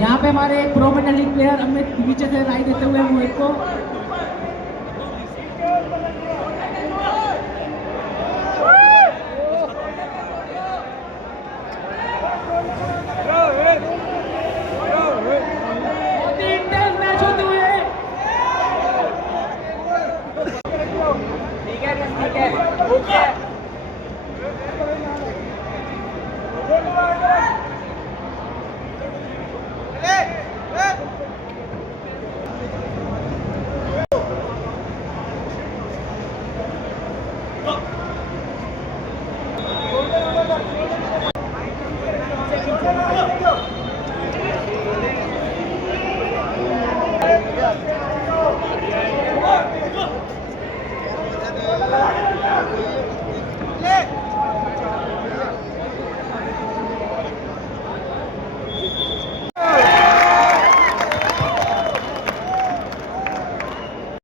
यहाँ पे हमारे एक pro medal league player Amit पीछे से राय देते हुए मोहित को